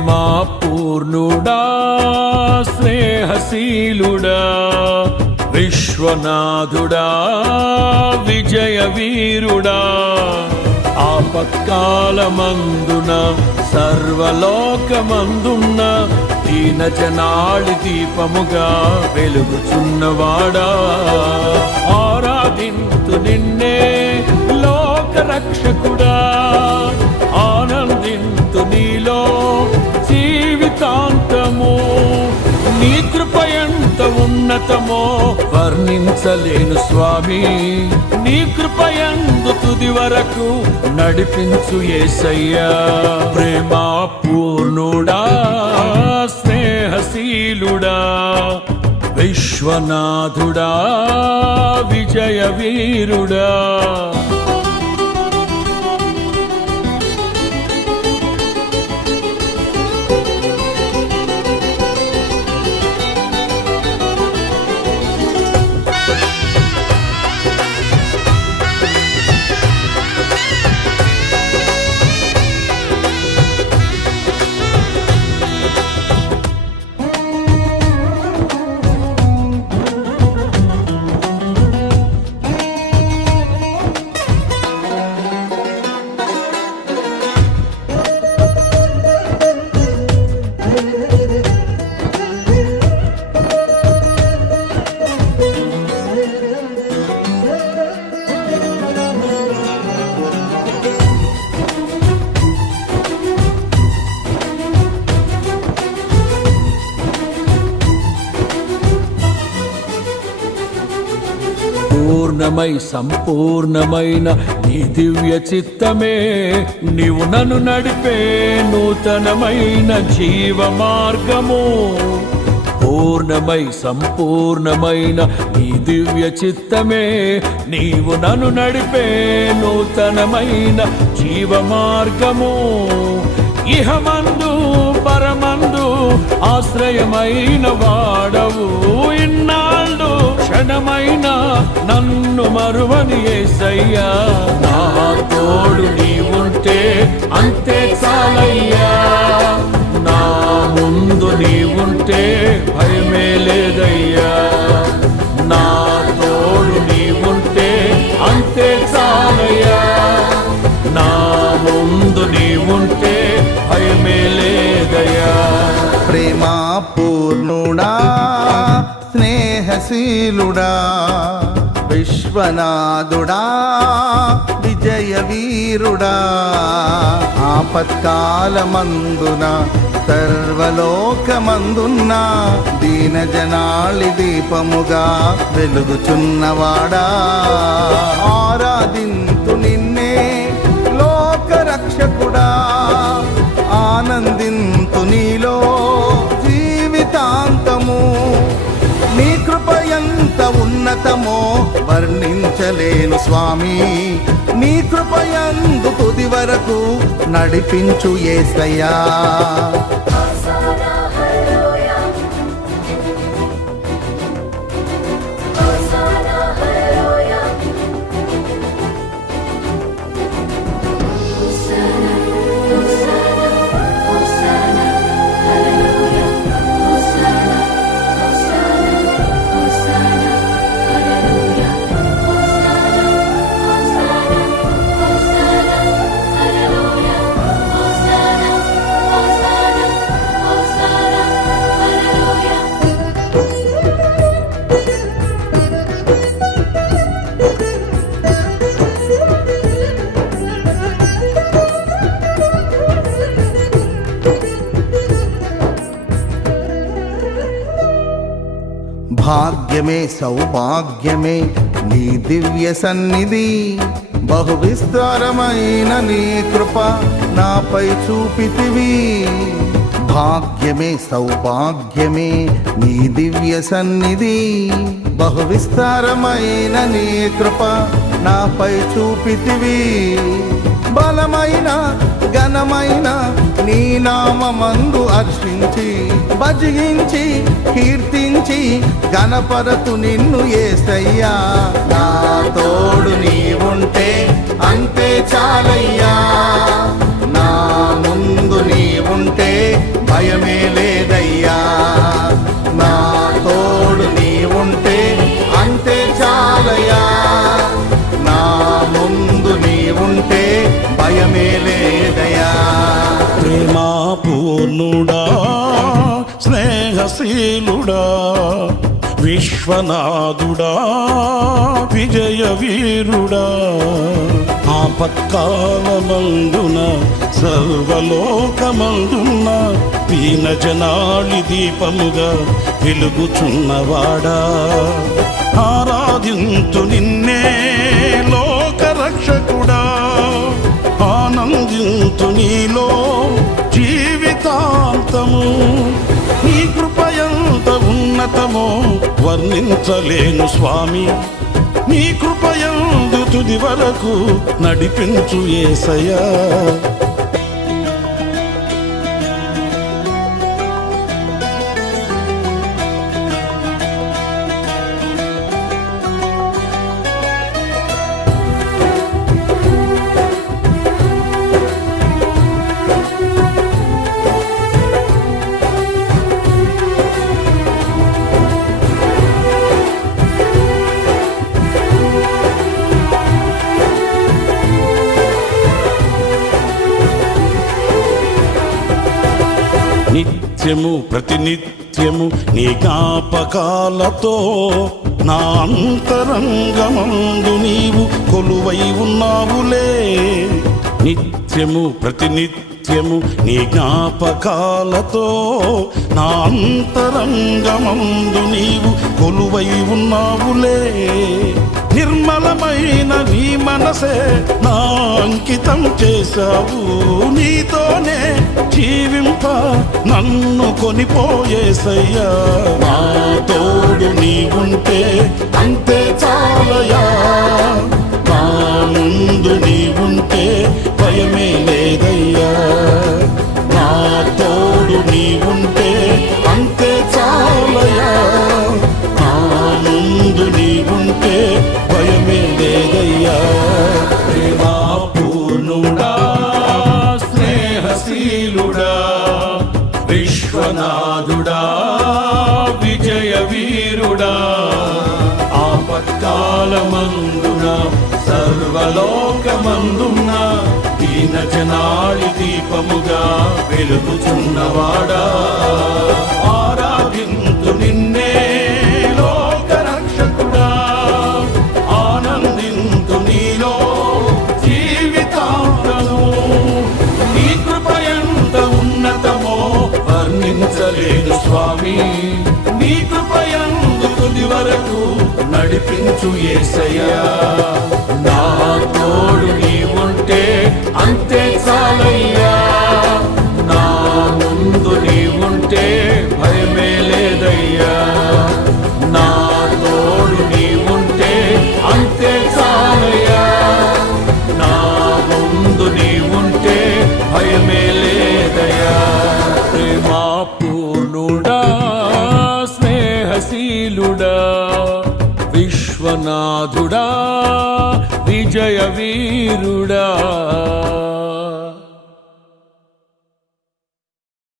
ప్రేమా పూర్ణుడా స్నేహశీలుడా విశ్వనాథుడా విజయ వీరుడా ఆపత్కాలమందున సర్వలోకమందున్న దీన జనాళి దీపముగా వెలుగుచున్నవాడా ఆరాధింతు నిన్నే లోక రక్షకుడా ఆనందింతు నీలో జీవితాంతము నీ కృప ఎంత ఉన్నతమో వర్ణించలేను స్వామి నీ కృప యందు తుది వరకు నడిపించు యేసయ్యా ప్రేమా పూర్ణుడా స్నేహశీలుడా విశ్వనాథుడా విజయ వీరుడా పూర్ణమై సంపూర్ణమైన నీ దివ్య చిత్తమే నీవు నన్ను నడిపే నూతనమైన జీవ మార్గము పూర్ణమై సంపూర్ణమైన నీ దివ్య చిత్తమే నీవు నన్ను నడిపే నూతనమైన జీవ మార్గము ఇహమందు పరమందు ఆశ్రయమైన వాడవు ఇన్నాళ్ళు క్షణమైన నన్ను మరువని యేసయ్యా నా తోడు నీవుంటే అంతే చాలయ్యా నా ముందు నీవుంటే భయమే లేదయ్యా నా తోడు నీవుంటే అంతే చాలయ్యా నా ముందు నీవుంటే భయమే లేదయ్యా ప్రేమా పూర్ణుడా స్నేహశీలుడా విశ్వనాథుడా విజయ వీరుడా ఆపత్కాలమందున సర్వలోకమందున్న దీన జనాళి దీపముగా వెలుగుచున్నవాడా ఆరాధింతు నిన్నే లోక రక్షకుడా ఆనందింతు నీలో జీవితాంతము నీ కృప ఎంత ఉన్నతమో వర్ణించలేను స్వామి నీ కృప యందు తుది వరకు నడిపించు యేసయ్యా భాగ్యమే సౌభాగ్యమే నీ దివ్య సన్నిధి బహు విస్తారమైన నీ కృప నాపై చూపితివి భాగ్యమే సౌభాగ్యమే నీ దివ్య సన్నిధి బహు విస్తారమైన నీ కృప నాపై చూపితివి బలమైన ఘనమైన నీ నామమందు హర్షించి భజించి కీర్తించి గణపరతు నిన్ను యేసయ్యా నా తోడు నీవుంటే అంతే చాలయ్యా నా ముందు నీవుంటే భయమే లేదయ్యా. నా తోడు నీ ఉంటే అంతే చాలయ్యా. నా ముందు నీ ఉంటే భయమే లేదయ్యా. ప్రేమా పూర్ణుడా, స్నేహశీలుడా, విశ్వనాథుడా, విజయ వీరుడా, ఆపత్కాలమందున సర్వలోకమందున దీన జనాళి దీపముగా వెలుగుచున్నవాడా, ఆరాధింతు నిన్నే లోకరక్షకుడా, ఆనందింతు నీలో జీవితాంతము. నీ కృపయంత ఉన్నతమో వర్ణించలేను స్వామి, నీ కృపయందు తుది వరకు నడిపించు యేసయ్యా. నిత్యము ప్రతినిత్యము నీ జ్ఞాపకాలతో నా అంతరంగమందు నీవు కొలువై ఉన్నావులే. నిత్యము ప్రతినిత్యము నీ జ్ఞాపకాలతో నా అంతరంగమందు నీవు కొలువై ఉన్నావులే. నిర్మలమైన నీ మనసే నా అంకితం చేశావు, నీతోనే జీవింప నన్ను కొనిపోయేసయ్యా. నా తోడు నీ ఉంటే అంతే చాలయా. నా ముందు నీ ఉంటే భయమే లేదయ్యా. నా తోడు నీ ఉంటే అంతే చాలయా. నా ముందు నీ ఉంటే భయమే లేదయ్యా. ప్రేమా పూర్ణుడా, స్నేహశీలుడా, విశ్వనాథుడా, విజయ వీరుడా, ఆపత్కాలమందున సర్వలోకమందున దీన జనాళి దీపముగా వెలుగుచున్నవాడా, ఆరాధింతు నిన్నే లోకరక్షకుడా, ఆనందింతు నీలో జీవితాంతము. నీ కృపయంత ఉన్నతమో వర్ణించలేదు స్వామి, నీ కృపయందు తుది వరకు నడిపించు యేసయ్యా. నా తోడు నీ ఉంటే అంతే చాలయ్యా. నా ముందు నీ ఉంటే భయమే లేదయ్యా. నా తోడు నీ ఉంటే అంతే చాలయ్యా. నా ముందు నీ ఉంటే భయమే లేదయ్యా. ప్రేమా పూర్ణుడా, స్నేహశీలుడా, విశ్వనాథుడా, విజయ వీరుడా.